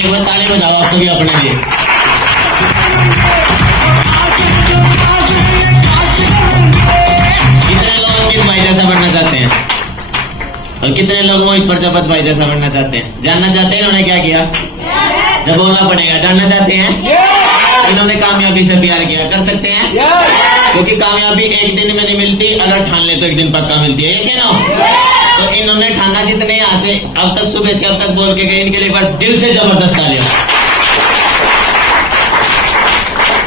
एक बार ताली बजाओ आप सभी अपने लिए। कितने लोग अंकित भाई जैसा बनना चाहते हैं और कितने लोग मोहित प्रजापति भाई जैसा बनना चाहते हैं? जानना चाहते हैं इन्होंने क्या किया? जब बोलना पड़ेगा। जानना चाहते हैं इन्होंने कामयाबी से प्यार किया? कर सकते हैं? क्योंकि कामयाबी एक दिन में नहीं मिलती, अगर ठान ले तो एक दिन पक्का मिलती है। ऐसे ना तो इन्होंने ठाना जितने यहाँ से अब तक सुबह से अब तक बोल के गए, इनके लिए बस दिल से जबरदस्त तालियां।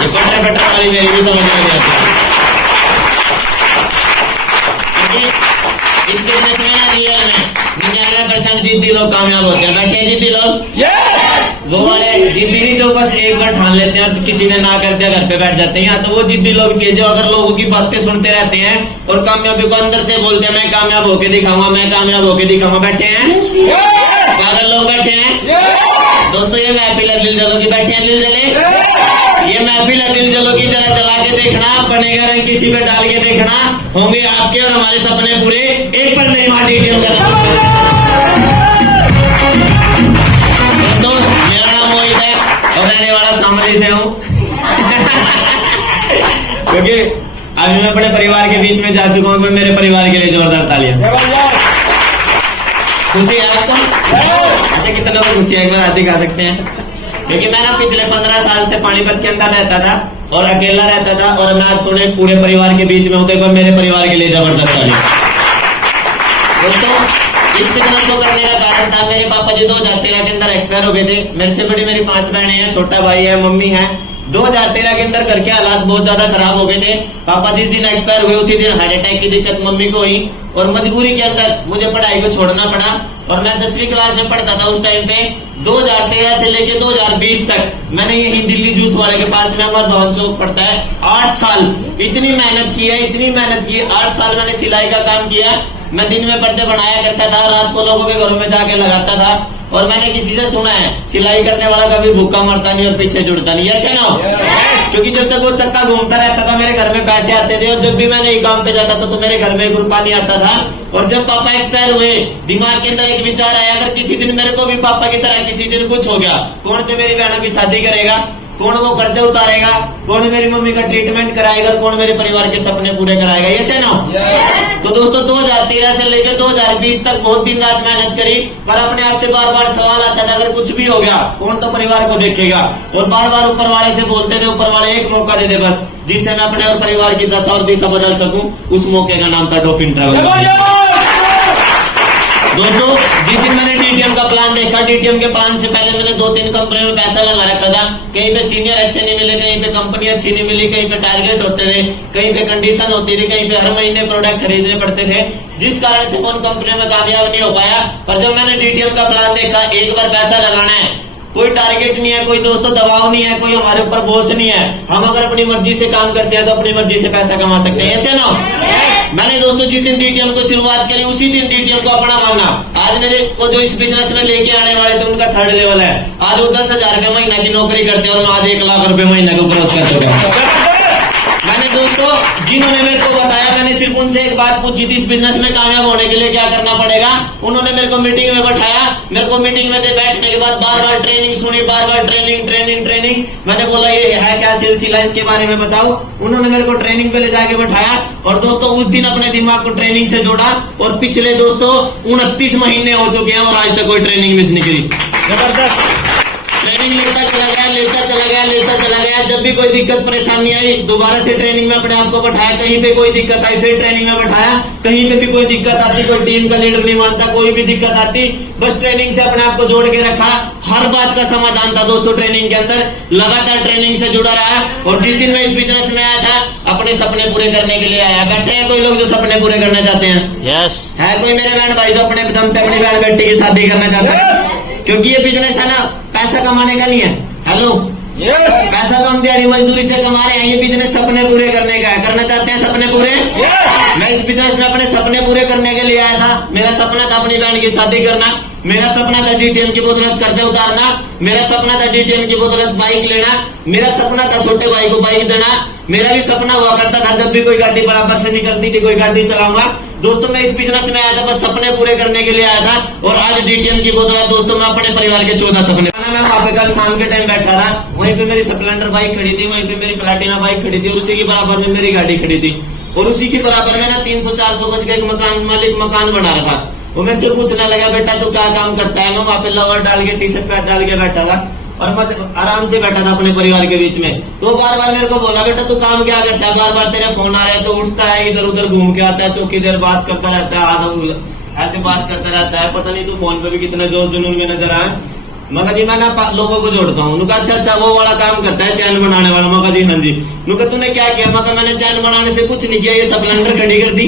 ये पटर पटर वाली मेरी भी समझ में नहीं आती। इस बिजनेस में ना रियल में 99% जिद्दी लोग कामयाब होते हैं। बैठे जिद्दी लोग, वो वाले जिद्दी नहीं जो बस एक बार ठान लेते हैं और किसी ने ना कर दिया घर पे बैठ जाते हैं। या तो वो जिद्दी लोग चाहिए जो अगर लोगों की बातें सुनते रहते हैं और कामयाबी को अंदर से बोलते हैं मैं कामयाब होके दिखाऊंगा, मैं कामयाब होके दिखाऊंगा। बैठे हैं पागल लोग, बैठे हैं दोस्तों। ये महफिल है दिल जलो की, बैठे हैं दिल जले। ये महफिल है दिल जलो की, जरा जला के देखना, बनेगा रंग किसी पे डाल के देखना, होंगे आपके और हमारे सपने पूरे। एक पर नहीं माटी दोस्तों, मेरा नाम मोहित है और रहने वाला शामली से हूँ। क्योंकि अभी मैं अपने परिवार के बीच में जा चुका हूँ। मेरे परिवार के लिए जोरदार तालियां। खुशी है आपको? अच्छा, कितने लोग खुशी है? एक बार हाथ दिखा सकते हैं? क्योंकि मैं ना पिछले 15 साल से पानीपत के अंदर रहता था और अकेला रहता था और मैं पूरे परिवार के बीच में हूँ। तो मेरे परिवार के लिए जबरदस्त तालियां। दोस्तों, इस बिजनेस को करने का कारण था, मेरे पापा जी 2013 के अंदर एक्सपायर हो गए थे। मेरे से बड़ी मेरी 5 बहनें हैं, छोटा भाई है, मम्मी है। 2013 के अंदर घर के हालात बहुत ज्यादा खराब हो गए थे। पापा जिस दिन एक्सपायर हुए उसी दिन हार्ट अटैक की दिक्कत मम्मी को हुई और मजबूरी के अंदर मुझे पढ़ाई को छोड़ना पड़ा। और मैं 10वीं क्लास में पढ़ता था उस टाइम पे। 2013 से लेके 2020 तक मैंने यही दिल्ली जूस वाले के पास में, अमर भवन चौक पड़ता है, 8 साल इतनी मेहनत की है, इतनी मेहनत की। 8 साल मैंने सिलाई का काम किया। मैं दिन में पर्दे बनाया करता था, रात को लोगों के घरों में जाके लगाता था। और मैंने किसी से सुना है सिलाई करने वाला कभी भूखा मरता नहीं और पीछे जुड़ता नहीं। ऐसे ना, क्योंकि जब तक वो चक्का घूमता रहता था मेरे घर में पैसे आते थे। और जब भी मैंने काम पे जाता था तो मेरे घर में 1 रुपया नहीं आता था। और जब पापा एक्सपायर हुए, दिमाग के अंदर एक विचार आया, अगर किसी दिन मेरे को भी पापा की तरह किसी दिन कुछ हो गया, कौन तो मेरी बहनों की शादी करेगा, कौन वो कर्जा उतारेगा, कौन मेरी मम्मी का ट्रीटमेंट कराएगा, कौन मेरे परिवार के सपने पूरे कराएगा? ये से ना। तो दोस्तों, 2013 से लेकर 2020 तक बहुत दिन रात मेहनत करी। पर अपने आप से बार बार सवाल आता था, अगर कुछ भी हो गया कौन तो परिवार को देखेगा? और बार बार ऊपर वाले से बोलते थे, ऊपर वाले एक मौका दे दे बस, जिससे मैं अपने और परिवार की दशा और दिशा बदल सकूं। उस मौके का नाम था डॉल्फिन ट्रैवल। दोस्तों, जिस दिन मैंने डीटीएम का प्लान देखा, डीटीएम के प्लान से पहले मैंने 2-3 कंपनियों में पैसा लगा रखा था। कहीं पे सीनियर अच्छे नहीं मिले, कहीं पे कंपनी अच्छी नहीं मिली, कहीं पे टारगेट होते थे, कहीं पे कंडीशन होती थी, कहीं पे हर महीने प्रोडक्ट खरीदने पड़ते थे, जिस कारण से उन कंपनियों में कामयाब नहीं हो पाया। पर जब मैंने डीटीएम का प्लान देखा, एक बार पैसा लगाना है, कोई टारगेट नहीं है, कोई दोस्तों दबाव नहीं है, कोई हमारे ऊपर बोझ नहीं है। हम अगर अपनी मर्जी से काम करते हैं तो अपनी मर्जी से पैसा कमा सकते हैं। ऐसे ना मैंने दोस्तों जिस दिन डीटीएम को शुरुआत करी उसी दिन डीटीएम को अपना माना। आज मेरे को जो इस बिजनेस में लेके आने वाले थे उनका 3rd लेवल है। आज वो 10,000 रुपए महीना की नौकरी करते हैं और मैं आज 1 लाख रुपए महीना को क्रॉस कर चुका हूँ। मैंने दोस्तों जिन्होंने मेरे को बताया, मैंने सिर्फ उनसे एक बात पूछी थी, इस बिजनेस में कामयाब होने के लिए क्या करना पड़ेगा। उन्होंने मेरे को मीटिंग में बैठाया। मेरे को मीटिंग में बैठने के बाद बार बार ट्रेनिंग सुनी, बार बार ट्रेनिंग। मैंने बोला ये है क्या सिलसिला, इसके बारे में बताओ। उन्होंने मेरे को ट्रेनिंग पे ले जाके बैठाया और दोस्तों उस दिन अपने दिमाग को ट्रेनिंग से जोड़ा। और पिछले दोस्तों 29 महीने हो चुके हैं और आज तक कोई ट्रेनिंग मिस नहीं करी। जबरदस्त ट्रेनिंग लेता चला गया। जब भी कोई दिक्कत परेशानी आई, दोबारा से ट्रेनिंग में अपने आप को बैठाया। कहीं पे कोई दिक्कत आई, फिर ट्रेनिंग में बैठाया। कहीं पे भी कोई दिक्कत आती, कोई टीम का लीडर नहीं मानता, कोई भी दिक्कत आती, बस ट्रेनिंग से अपने आप को जोड़ के रखा। हर बात का समाधान था दोस्तों ट्रेनिंग के अंदर। लगातार ट्रेनिंग से जुड़ा रहा। और जिस दिन मैं इस बिजनेस में आया था, अपने सपने पूरे करने के लिए आया। बैठे हैं कोई लोग जो सपने पूरे करना चाहते हैं? यस। है कोई मेरे बहन भाई जो अपने दम पे अपनी बहन बेटी की शादी करना चाहते हैं? क्योंकि ये बिजनेस है ना, पैसा कमाने का नहीं है। हेलो, पैसा तो हम दिहाड़ी मजदूरी से कमा रहे हैं। ये बिजनेस सपने पूरे करने का है। करना चाहते हैं सपने पूरे? मैं इस बिजनेस में अपने सपने पूरे करने के लिए आया था। मेरा सपना था अपनी बहन की शादी करना। मेरा सपना था डीटीएम की बदौलत कर्जा उतारना। मेरा सपना था डीटीएम की बदौलत बाइक लेना। मेरा सपना था छोटे भाई को बाइक देना। मेरा भी सपना हुआ करता था जब भी कोई गाड़ी बराबर से निकलती थी, कोई गाड़ी चलाऊंगा। दोस्तों मैं इस बिजनेस में आया था बस सपने पूरे करने के लिए आया था, और आज डीटीएम की बोतल दोस्तों मैं अपने परिवार के 14 सपने। मैं वहाँ पे कल शाम के टाइम बैठा था, वहीं पे मेरी स्प्लेंडर बाइक खड़ी थी, वहीं पे मेरी प्लैटिना बाइक खड़ी थी, और उसी के बराबर में मेरी गाड़ी खड़ी थी, और उसी के बराबर में ना 300-400 गज का एक मकान मालिक मकान बना रहा था। वो मेरे से पूछने लगा, बेटा तू क्या काम करता है? मैं वहाँ पे लोअर डाल के टी-शर्ट पैंट डाल के बैठा था, और मैं आराम से बैठा था अपने परिवार के बीच में। तो बार बार मेरे को बोला, बेटा तू काम क्या करता है? बार बार तेरे फोन आ रहे हैं, तो उठता है, इधर उधर घूम के आता है, चौकी देर बात करता रहता है, आधा ऐसे बात करता रहता है, पता नहीं तू फोन पे भी कितना जोश जुनून में नजर आया। मगा जी मैं ना लोगों को जोड़ता हूँ। उनका अच्छा वो वाला काम करता है, चैन बनाने वाला। मगा जी हाँ जी। उनका तूने क्या किया? मगा मैंने चैन बनाने से कुछ नहीं किया, ये स्प्लेंडर खड़ी कर दी,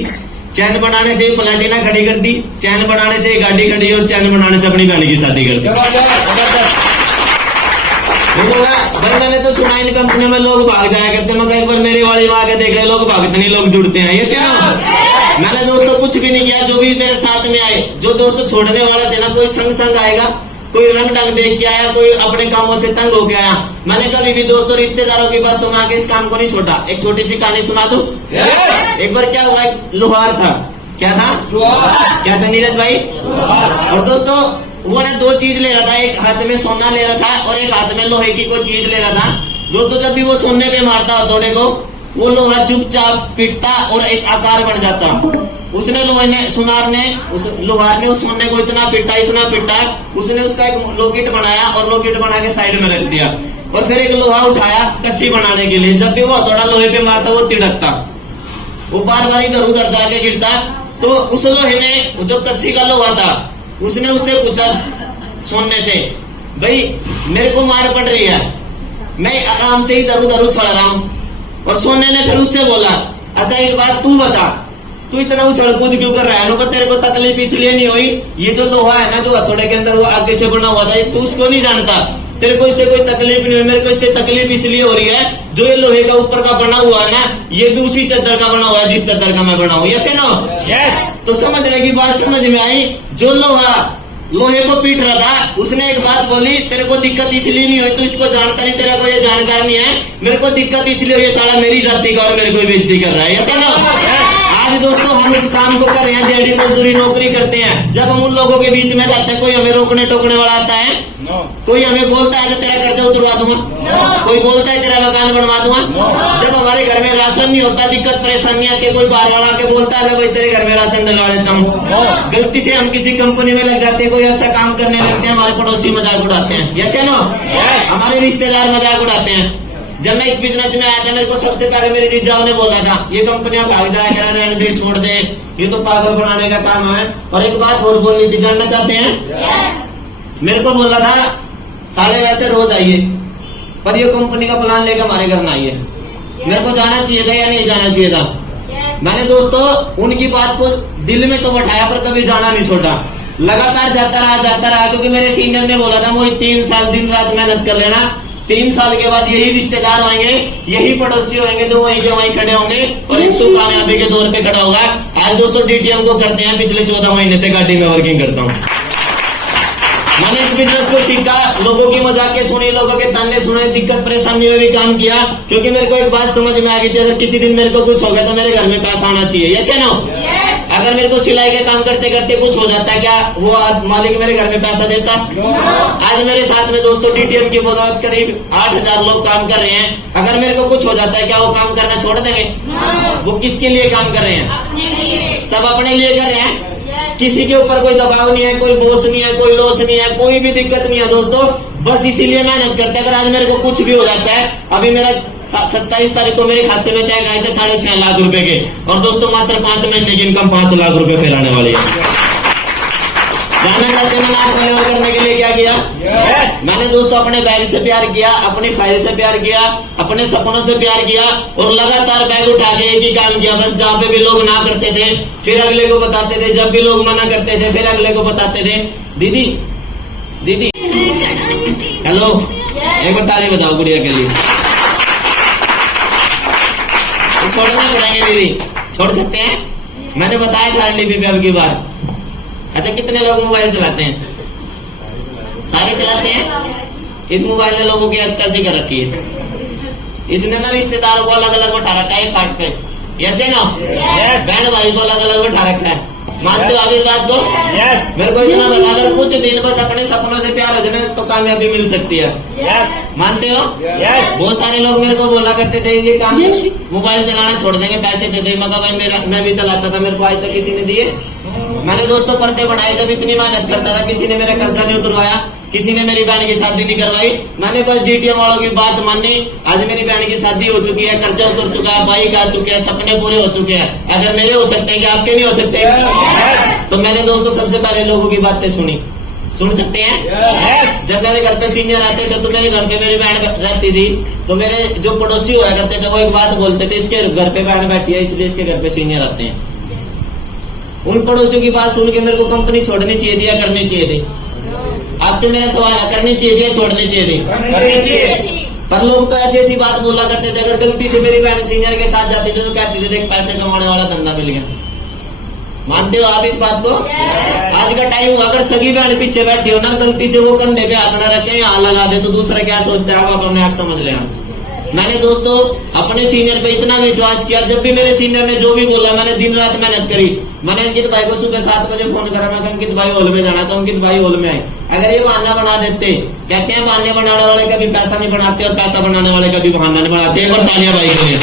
चैन बनाने से प्लैटिना खड़ी कर दी, चैन बनाने से गाड़ी खड़ी, और चैन बनाने से अपनी बहन की शादी कर दी। वो बोला, भाई मैंने तो सुना इन कंपनियों में लोग भाग जाया करते, मगर एक बार मेरी वाली में आके देख रहे, लोग भागते नहीं, लोग जुड़ते हैं। ये सुनो, मैंने दोस्तों कुछ भी नहीं किया। जो भी मेरे साथ में आए, जो दोस्तों छोड़ने वाला थे ना, कोई संग आएगा, कोई रंग ढंग देख के आया, कोई अपने कामों से तंग होके आया। मैंने कभी भी दोस्तों रिश्तेदारों की बात तो मैं आके इस काम को नहीं छोड़ा। एक छोटी सी कहानी सुना दूं। एक बार क्या हुआ, एक लोहार था। क्या था? क्या था नीरज भाई? और दोस्तों वो ना दो चीज ले रहा था, एक हाथ में सोना ले रहा था और एक हाथ में लोहे की कोई चीज ले रहा था। दोस्तों जब भी वो सोने पे मारता हथौड़े को, वो लोहा चुपचाप पिटता और एक आकार बन जाता। उसने लोहार ने उस सोने को इतना पिटा, उसने उसका एक लॉकेट बनाया और लॉकेट बना के साइड में रख दिया, और फिर एक लोहा उठाया कस्सी बनाने के लिए। जब भी वो हथौड़ा लोहे पे मारता वो तिड़कता, वो बार बार इधर उधर जाके गिरता। तो उस लोहे ने, जो कस्सी का लोहा था, उसने उससे पूछा सोने से, भाई मेरे को मार पड़ रही है, मैं आराम से इधर उधर उछल रहा हूँ। और सोने ने फिर उससे बोला, अच्छा एक बात तू बता, तू इतना उछल कूद क्यों कर रहा है? तो तेरे को तकलीफ इसलिए नहीं हुई, ये जो लोहा है ना जो हथौड़े के अंदर वो आगे से बना हुआ था, तू उसको नहीं जानता, तेरे को इससे कोई तकलीफ नहीं हुई। मेरे को इससे तकलीफ इसलिए हो रही है, जो ये लोहे का ऊपर का बना हुआ है ना, ये भी उसी चद्दर का बना हुआ है जिस चद्दर का मैं बना हूँ। Yes no? तो समझने की बात समझ में आई। जो लोहे को पीट रहा था, उसने एक बात बोली, तेरे को दिक्कत इसलिए नहीं हुई, तू इसको जानता नहीं, तेरे को ये जानकार नहीं है, मेरे को दिक्कत इसलिए हुई, साला मेरी जाति का और मेरे को बेइज्जती कर रहा है। Yes no? आज दोस्तों हम उस काम को कर रहे हैं, दिहाड़ी मजदूरी नौकरी करते हैं। जब हम उन लोगों के बीच में जाते हैं, कोई हमें रोकने टोकने वाला आता है? कोई हमें बोलता है कि तेरा खर्चा उतरवा दूंगा? कोई बोलता है तेरा मकान बनवा दूंगा? जब हमारे घर में राशन नहीं होता, दिक्कत परेशानी आती है, कोई बाहर वाला के बोलता है भाई तेरे घर में राशन डलवा देता हूँ। गलती से हम किसी कंपनी में लग जाते हैं, कोई अच्छा काम करने लगते हैं, हमारे पड़ोसी मजाक उड़ाते हैं। यस या नो? हमारे रिश्तेदार मजाक उड़ाते हैं। जब मैं इस बिजनेस में आया था, मेरे को सबसे पहले मेरे जीजाओं ने बोला था, ये कंपनियां भाग जाया करा, रहने दे, छोड़ दे, ये तो पागल बनाने का काम है। और एक बात और बोलनी थी, जानना चाहते हैं? मेरे को बोला था, साले वैसे रोज आइए, पर ये कंपनी का प्लान लेकर हमारे घर ना आइए। मेरे को जाना चाहिए था या नहीं जाना चाहिए था? मैंने दोस्तों उनकी बात को दिल में तो बैठाया, पर कभी जाना नहीं छोड़ा। लगातार जाता रहा, क्योंकि मेरे सीनियर ने बोला था, मुझे 3 साल दिन रात मेहनत कर लेना, 3 साल के बाद यही रिश्तेदार होंगे, यही पड़ोसी होंगे जो वहीं के वहीं खड़े होंगे, और एक तो कामयाबी के दौर पे खड़ा होगा। आज दोस्तों डीटीएम को करते हैं, पिछले 14 महीने से गाड़ी में वर्किंग करता हूँ। मैंने इस बिजनेस को सीखा, लोगों की मजाक सुनी, लोगों के ताने सुने, दिक्कत परेशानी में भी काम किया, क्योंकि मेरे को एक बात समझ में आ गई थी, अगर किसी दिन मेरे को कुछ हो गया तो मेरे घर में पैसा आना चाहिए। यस या नो? अगर मेरे को सिलाई के काम करते करते कुछ हो जाता है, क्या वो मालिक मेरे घर में पैसा देता? आज मेरे साथ में दोस्तों डीटीएम की बदौलत करीब 8000 लोग काम कर रहे हैं। अगर मेरे को कुछ हो जाता है, क्या वो काम करना छोड़ देंगे? वो किसके लिए काम कर रहे हैं? सब अपने लिए कर रहे हैं। किसी के ऊपर कोई दबाव नहीं है, कोई बोझ नहीं है, कोई लॉस नहीं है, कोई भी दिक्कत नहीं है दोस्तों, बस इसीलिए मेहनत करते हैं। अगर आज मेरे को कुछ भी हो जाता है, अभी मेरा 27 तारीख को मेरे खाते में चेक आए थे 6.5 लाख रुपए के, और दोस्तों मात्र 5 महीने की इनकम 5 लाख रुपए फैलाने वाली है। जानना चाहते हैं मैंने 8 वाले और करने के लिए क्या किया? मैंने दोस्तों अपने बैग से प्यार किया, अपनी फाइल से प्यार किया, अपने सपनों से प्यार किया, और लगातार बैग उठा के एक ही काम किया। बस जहाँ पे भी लोग ना करते थे फिर अगले को बताते थे, जब भी लोग मना करते थे फिर अगले को बताते थे। दीदी हेलो, एक बार ताली बताओ गुड़िया के लिए। छोड़ना पड़ेंगे दीदी, छोड़ सकते हैं? मैंने बताया था एनडीपी पे अब की बार। अच्छा कितने लोग मोबाइल चलाते हैं? सारे चलाते हैं। इस मोबाइल ने लोगों की अस्तासी कर रखी है। इसने ना रिश्तेदारों को अलग अलग बैठा रखा है खाट पे, यस है ना? Yes. बहन भाई को अलग अलग बैठा रखा है, मानते हो आप इस बात को? Yes. मेरे को इतना बता, अगर कुछ दिन बस अपने सपनों से प्यार हो जाए ना तो कामयाबी मिल सकती है, Yes. मानते हो? Yes. बहुत सारे लोग मेरे को बोला करते थे ये काम मोबाइल चलाना छोड़ देंगे, पैसे दे दे, मगर भाई मैं भी चलाता था, मेरे को आज तक किसी ने दिए? मैंने दोस्तों पर्दे बढ़ाए, जब इतनी मेहनत करता था, किसी ने मेरा कर्जा नहीं उतरवाया, किसी ने मेरी बहन की शादी नहीं करवाई, मैंने बस डीटीएम वालों की बात मानी। आज मेरी बहन की शादी हो चुकी है, कर्जा उतर चुका है, बाइक आ चुके हैं, सपने पूरे हो चुके हैं। अगर मेरे हो सकते हैं कि आपके नहीं हो सकते? तो मैंने दोस्तों सबसे पहले लोगों की बातें सुन सकते हैं। Yes. जब मेरे घर पे सीनियर आते थे तो मेरे घर पे मेरी बहन रहती थी, तो मेरे जो पड़ोसी हुआ करते थे वो एक बात बोलते थे, इसके घर पे बहन बैठी है इसलिए इसके घर पे सीनियर आते हैं। उन पड़ोसियों की बात सुन के मेरे को कंपनी छोड़नी चाहिए थी या करनी चाहिए थी? आपसे मेरा सवाल है, करनी चाहिए थी या छोड़नी चाहिए थी? करनी चाहिए। पर लोग तो ऐसी ऐसी बात बोला करते थे, अगर गलती से मेरी बहन सीनियर के साथ जाती थी तो कहती थी देख पैसे कमाने वाला धंधा मिल गया। मानते हो आप इस बात को? आज का टाइम हुआ, अगर सगी बहन पीछे बैठी हो ना, गलती से वो कंधे पे हाथ न रखे यहाँ लगा दे तो दूसरा क्या सोचते हैं आप अपने आप समझ लेना। मैंने दोस्तों अपने सीनियर पे इतना विश्वास किया, जब भी मेरे सीनियर ने जो भी बोला मैंने दिन रात मेहनत करी। मैंने अंकित भाई को सुबह 7 बजे फोन करा, मैं अंकित भाई हॉल में जाना, तो अंकित भाई हॉल में आए। अगर ये बहाना बना देते, कहते हैं बहाने बनाने वाले कभी पैसा नहीं बनाते और पैसा बनाने वाले कभी बहाना नहीं बनाते। एक बार तालियां भाई के लिए।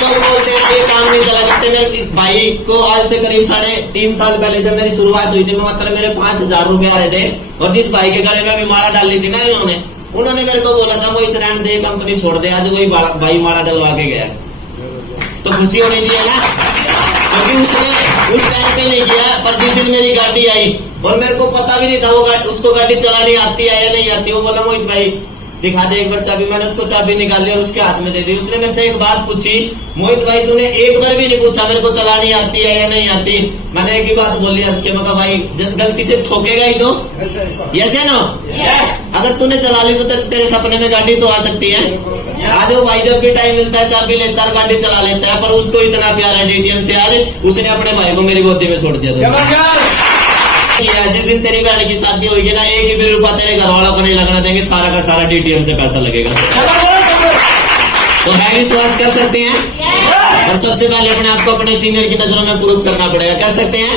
लोग बोलते हैं ये काम नहीं चला करते, मेरे भाई को आज से करीब 3.5 साल पहले जब मेरी शुरुआत हुई थी, मतलब मेरे 5,000 रुपए आ रहे थे, और जिस भाई के गले में भी माला डाल ली थी ना उन्होंने मेरे को बोला था मोहित रहने दे, कंपनी छोड़ दे, आज वही भाई माला डलवा के गया। तो खुशी होनी चाहिए ना, क्योंकि उसने उस टाइम पे नहीं किया, पर जिस दिन मेरी गाड़ी आई और मेरे को पता भी नहीं था वो उसको गाड़ी चलानी आती है या नहीं आती, वो बोला मोहित भाई दिखा दे एक बार चाबी। मैंने उसको चाबी निकाली और उसके हाथ में दे दी। उसने मेरे से एक बात पूछी, मोहित भाई तूने एक बार भी नहीं पूछा मेरे को चलानी आती है या नहीं आती? मैंने एक ही बात बोली हंस के, मगर भाई गलती से ठोकेगा ही तो यस है ना? अगर तूने चला ली तो तेरे सपने में गाड़ी तो आ सकती है। आज वो भाई जब भी टाइम मिलता है चाबी लेता है, गाड़ी चला लेता है, पर उसको इतना प्यार है डीटीएम से, आज उसने अपने भाई को मेरी गोदी में छोड़ दिया था। जिस दिन तेरी बहन की शादी होगी ना, एक भी रुपया तेरे घर वालों को नहीं लगना देंगे, सारा का सारा डीटीएम से पैसा लगेगा। तो है विश्वास कर सकते हैं? और सबसे पहले अपने आप को अपने सीनियर की नजरों में प्रूव करना पड़ेगा। कर सकते हैं?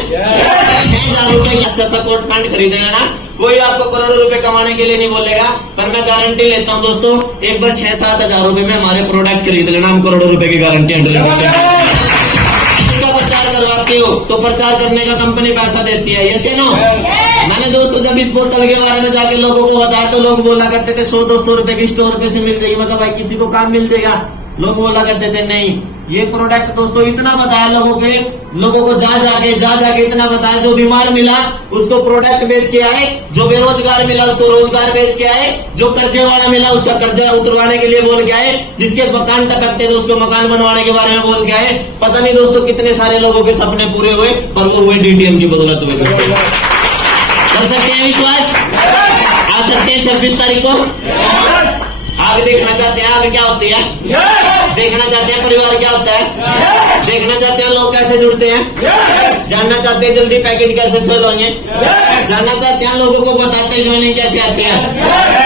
6,000 रुपए की अच्छा सा कोट पैंट खरीदेगा ना, कोई आपको करोड़ों रुपए कमाने के लिए नहीं बोलेगा, पर मैं गारंटी लेता हूँ दोस्तों, एक बार 6-7 हजार रुपए में हमारे प्रोडक्ट खरीद लेना, हम करोड़ों रुपए की गारंटी प्रचार करवाते हो तो प्रचार करने का कंपनी पैसा देती है, यस या नो? मैंने दोस्तों जब इस बोतल के बारे में जाके लोगों को बताया तो लोग बोला करते थे 100-200 रुपए की स्टोर पे से मिल जाएगी, मतलब भाई किसी को काम मिल जाएगा। लोग बोला करते थे नहीं, ये प्रोडक्ट दोस्तों इतना बताया लोगों को जा जाके इतना बताया, जो बीमार मिला उसको प्रोडक्ट बेच के आए, जो बेरोजगार मिला उसको रोजगार बेच के आए, जो कर्जे वाला मिला उसका कर्जा उतरवाने के लिए बोल के आए, जिसके मकान टपकते थे उसको मकान बनवाने के बारे में बोल के आए। पता नहीं दोस्तों कितने सारे लोगों के सपने पूरे हुए, पर वो हुए डीटीएम की बदौलत हुए। कर सकते हैं विश्वास? आ सकते हैं 26 तारीख को? आग देखना चाहते हैं? आग क्या होती है? देखना चाहते हैं परिवार क्या होता है? देखना चाहते हैं लोग कैसे जुड़ते हैं? जानना चाहते हैं जल्दी पैकेज कैसे सेल होंगे? जानना चाहते हैं लोगों को बताते हैं ज्वाइनिंग कैसे आती है?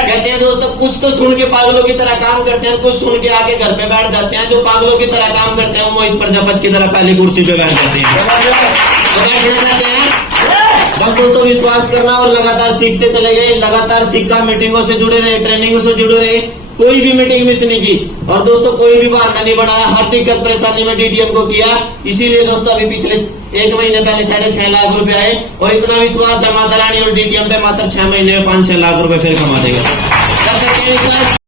कहते हैं दोस्तों कुछ तो सुन के पागलों की तरह काम करते हैं, कुछ सुन के आके घर पे बैठ जाते हैं। जो पागलों की तरह काम करते हैं मोहित प्रजापति की तरह पहली कुर्सी पे बैठ जाते हैं। तो बैठना चाहते हैं? बस दोस्तों विश्वास करना और लगातार सीखते चले गए, लगातार सीखा, मीटिंगों से जुड़े रहे, ट्रेनिंगों से जुड़े रहे, कोई भी मीटिंग मिस नहीं की, और दोस्तों कोई भी बहाना नहीं बनाया, हर दिक्कत परेशानी में डीटीएम को किया। इसीलिए दोस्तों अभी पिछले 1 महीने पहले 6.5 लाख रुपए आए, और इतना विश्वास है माता रानी और डीटीएम पे, मात्र 6 महीने में 5-6 लाख रुपए फिर कमा देगा। कर सकते हैं विश्वास?